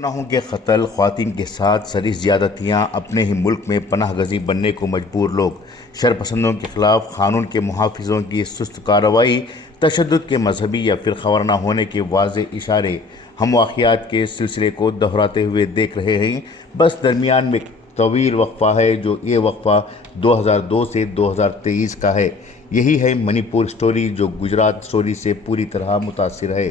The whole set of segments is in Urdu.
گناہوں کے قتل، خواتین کے ساتھ سری زیادتیاں، اپنے ہی ملک میں پناہ گزین بننے کو مجبور لوگ، شرپسندوں کے خلاف قانون کے محافظوں کی سست کارروائی، تشدد کے مذہبی یا فرقہ وارانہ ہونے کے واضح اشارے ہم واقعات کے سلسلے کو دہراتے ہوئے دیکھ رہے ہیں۔ بس درمیان میں ایک طویل وقفہ ہے، جو یہ وقفہ 2002 سے 2023 کا ہے۔ یہی ہے منی پور سٹوری، جو گجرات سٹوری سے پوری طرح متاثر ہے۔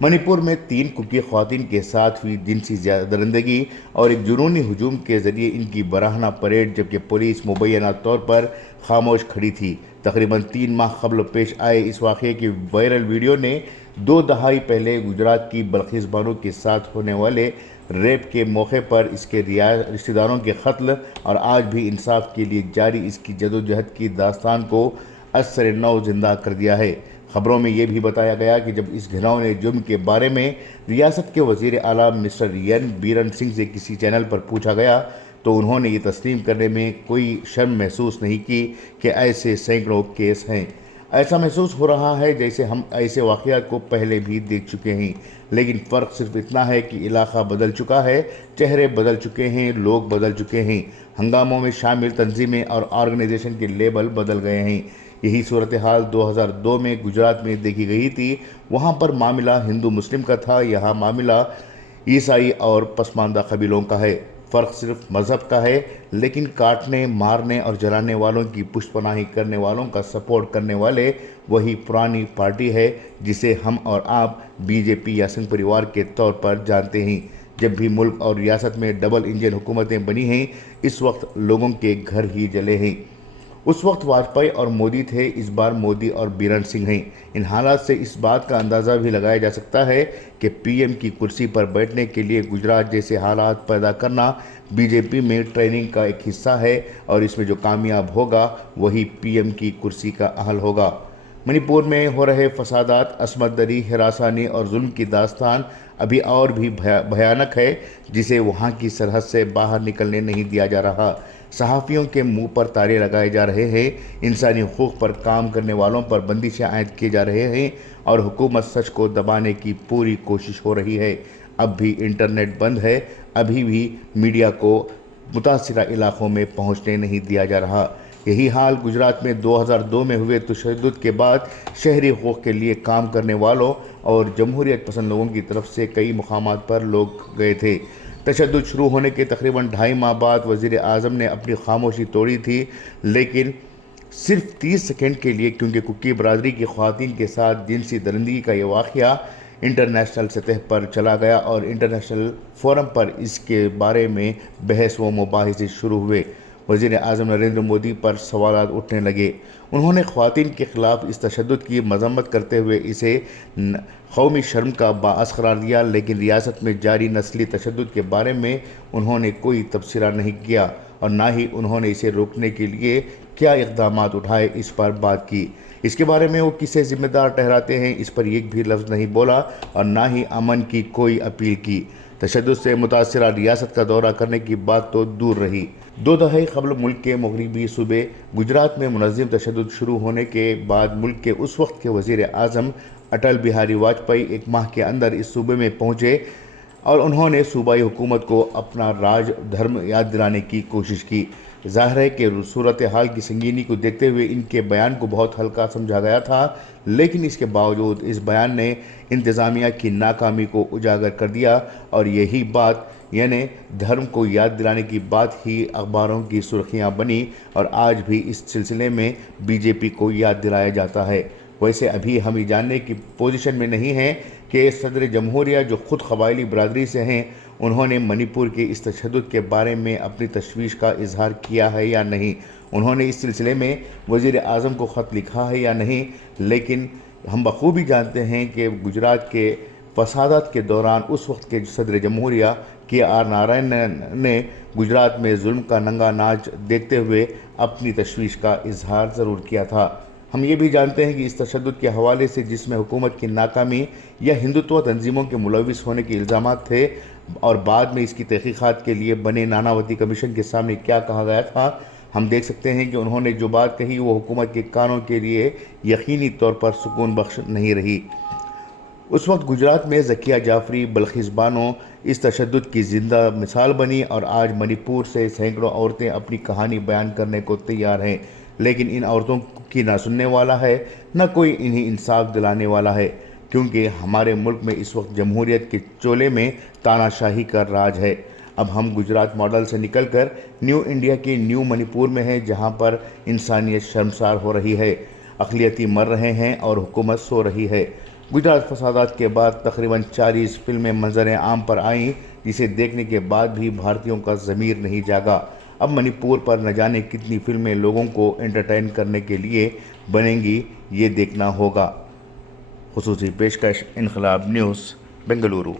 منی پور میں 3 ککی خواتین کے ساتھ ہوئی جنسی درندگی اور ایک جنونی ہجوم کے ذریعے ان کی برہنہ پریڈ، جبکہ پولیس مبینہ طور پر خاموش کھڑی تھی۔ تقریباً 3 ماہ قبل پیش آئے اس واقعے کی وائرل ویڈیو نے 2 دہائی پہلے گجرات کی بلقیس بانو کے ساتھ ہونے والے ریپ کے موقع پر اس کے رشتہ داروں کے قتل اور آج بھی انصاف کے لیے جاری اس کی جدوجہد کی داستان کو ازسر نو زندہ کر دیا ہے۔ خبروں میں یہ بھی بتایا گیا کہ جب اس گھناؤنے جرم کے بارے میں ریاست کے وزیر اعلیٰ مسٹر این بیرن سنگھ سے کسی چینل پر پوچھا گیا تو انہوں نے یہ تسلیم کرنے میں کوئی شرم محسوس نہیں کی کہ ایسے سینکڑوں کیس ہیں۔ ایسا محسوس ہو رہا ہے جیسے ہم ایسے واقعات کو پہلے بھی دیکھ چکے ہیں، لیکن فرق صرف اتنا ہے کہ علاقہ بدل چکا ہے، چہرے بدل چکے ہیں، لوگ بدل چکے ہیں، ہنگاموں میں شامل تنظیمیں اور آرگنائزیشن کے لیبل بدل گئے ہیں۔ یہی صورتحال 2002 میں گجرات میں دیکھی گئی تھی۔ وہاں پر معاملہ ہندو مسلم کا تھا، یہاں معاملہ عیسائی اور پسماندہ قبیلوں کا ہے۔ فرق صرف مذہب کا ہے، لیکن کاٹنے، مارنے اور جلانے والوں کی پشت پناہی کرنے والوں کا سپورٹ کرنے والے وہی پرانی پارٹی ہے جسے ہم اور آپ بی جے پی یا سنگھ پریوار کے طور پر جانتے ہیں۔ جب بھی ملک اور ریاست میں ڈبل انجن حکومتیں بنی ہیں، اس وقت لوگوں کے گھر ہی جلے ہیں۔ اس وقت واجپئی اور مودی تھے، اس بار مودی اور بیرن سنگھ ہیں۔ ان حالات سے اس بات کا اندازہ بھی لگایا جا سکتا ہے کہ پی ایم کی کرسی پر بیٹھنے کے لیے گجرات جیسے حالات پیدا کرنا بی جے پی میں ٹریننگ کا ایک حصہ ہے، اور اس میں جو کامیاب ہوگا وہی پی ایم کی کرسی کا اہل ہوگا۔ منی پور میں ہو رہے فسادات، عصمت دری، ہراسانی اور ظلم کی داستان ابھی اور بھی بھیانک ہے، جسے وہاں کی سرحد سے باہر نکلنے نہیں دیا جا رہا۔ صحافیوں کے منہ پر تالے لگائے جا رہے ہیں، انسانی حقوق پر کام کرنے والوں پر بندشیں عائد کیے جا رہے ہیں، اور حکومت سچ کو دبانے کی پوری کوشش ہو رہی ہے۔ اب بھی انٹرنیٹ بند ہے، ابھی بھی میڈیا کو متاثرہ علاقوں میں پہنچنے نہیں دیا جا رہا۔ یہی حال گجرات میں 2002 میں ہوئے تشدد کے بعد شہری حقوق کے لیے کام کرنے والوں اور جمہوریت پسند لوگوں کی طرف سے کئی مقامات پر لوگ گئے تھے۔ تشدد شروع ہونے کے تقریباً 2.5 ماہ بعد وزیر اعظم نے اپنی خاموشی توڑی تھی، لیکن صرف 30 سیکنڈ کے لیے، کیونکہ ککی برادری کی خواتین کے ساتھ جنسی درندگی کا یہ واقعہ انٹرنیشنل سطح پر چلا گیا اور انٹرنیشنل فورم پر اس کے بارے میں بحث و مباحثے شروع ہوئے۔ وزیر اعظم نریندر مودی پر سوالات اٹھنے لگے۔ انہوں نے خواتین کے خلاف اس تشدد کی مذمت کرتے ہوئے اسے قومی شرم کا باعث قرار دیا، لیکن ریاست میں جاری نسلی تشدد کے بارے میں انہوں نے کوئی تبصرہ نہیں کیا، اور نہ ہی انہوں نے اسے روکنے کے لیے کیا اقدامات اٹھائے اس پر بات کی۔ اس کے بارے میں وہ کسے ذمہ دار ٹھہراتے ہیں، اس پر ایک بھی لفظ نہیں بولا، اور نہ ہی امن کی کوئی اپیل کی۔ تشدد سے متاثرہ ریاست کا دورہ کرنے کی بات تو دور رہی۔ 2 دہائی قبل ملک کے مغربی صوبے گجرات میں منظم تشدد شروع ہونے کے بعد ملک کے اس وقت کے وزیر اعظم اٹل بہاری واجپئی 1 ماہ کے اندر اس صوبے میں پہنچے، اور انہوں نے صوبائی حکومت کو اپنا راج دھرم یاد دلانے کی کوشش کی۔ ظاہر ہے کہ صورتحال کی سنگینی کو دیکھتے ہوئے ان کے بیان کو بہت ہلکا سمجھا گیا تھا، لیکن اس کے باوجود اس بیان نے انتظامیہ کی ناکامی کو اجاگر کر دیا، اور یہی بات، یعنی دھرم کو یاد دلانے کی بات ہی اخباروں کی سرخیاں بنی، اور آج بھی اس سلسلے میں بی جے پی کو یاد دلایا جاتا ہے۔ ویسے ابھی ہم یہ جاننے کی پوزیشن میں نہیں ہیں کہ صدر جمہوریہ، جو خود قبائلی برادری سے ہیں، انہوں نے منی پور کے اس تشدد کے بارے میں اپنی تشویش کا اظہار کیا ہے یا نہیں، انہوں نے اس سلسلے میں وزیر اعظم کو خط لکھا ہے یا نہیں، لیکن ہم بخوبی جانتے ہیں کہ گجرات کے فسادات کے دوران اس وقت کے صدر جمہوریہ کے آر نارائن نے گجرات میں ظلم کا ننگا ناچ دیکھتے ہوئے اپنی تشویش کا اظہار ضرور کیا تھا۔ ہم یہ بھی جانتے ہیں کہ اس تشدد کے حوالے سے، جس میں حکومت کی ناکامی یا ہندوتوا تنظیموں کے ملوث ہونے کے الزامات تھے، اور بعد میں اس کی تحقیقات کے لیے بنے ناناوتی کمیشن کے سامنے کیا کہا گیا تھا، ہم دیکھ سکتے ہیں کہ انہوں نے جو بات کہی وہ حکومت کے کانوں کے لیے یقینی طور پر سکون بخش نہیں رہی۔ اس وقت گجرات میں ذکیہ جعفری بلخیس بانو اس تشدد کی زندہ مثال بنی، اور آج منی پور سے سینکڑوں عورتیں اپنی کہانی بیان کرنے کو تیار ہیں، لیکن ان عورتوں کی نہ سننے والا ہے، نہ کوئی انہیں انصاف دلانے والا ہے، کیونکہ ہمارے ملک میں اس وقت جمہوریت کے چولے میں تانا شاہی کا راج ہے۔ اب ہم گجرات ماڈل سے نکل کر نیو انڈیا کے نیو منی پور میں ہیں، جہاں پر انسانیت شرمسار ہو رہی ہے، اقلیتی مر رہے ہیں اور حکومت سو رہی ہے۔ گجرات فسادات کے بعد تقریباً 40 فلمیں منظر عام پر آئیں، جسے دیکھنے کے بعد بھی بھارتیوں کا ضمیر نہیں جاگا۔ اب منی پور پر نہ جانے کتنی فلمیں لوگوں کو انٹرٹین کرنے کے لیے بنیں گی، یہ دیکھنا ہوگا۔ خصوصی پیشکش انقلاب نیوز، بنگلورو۔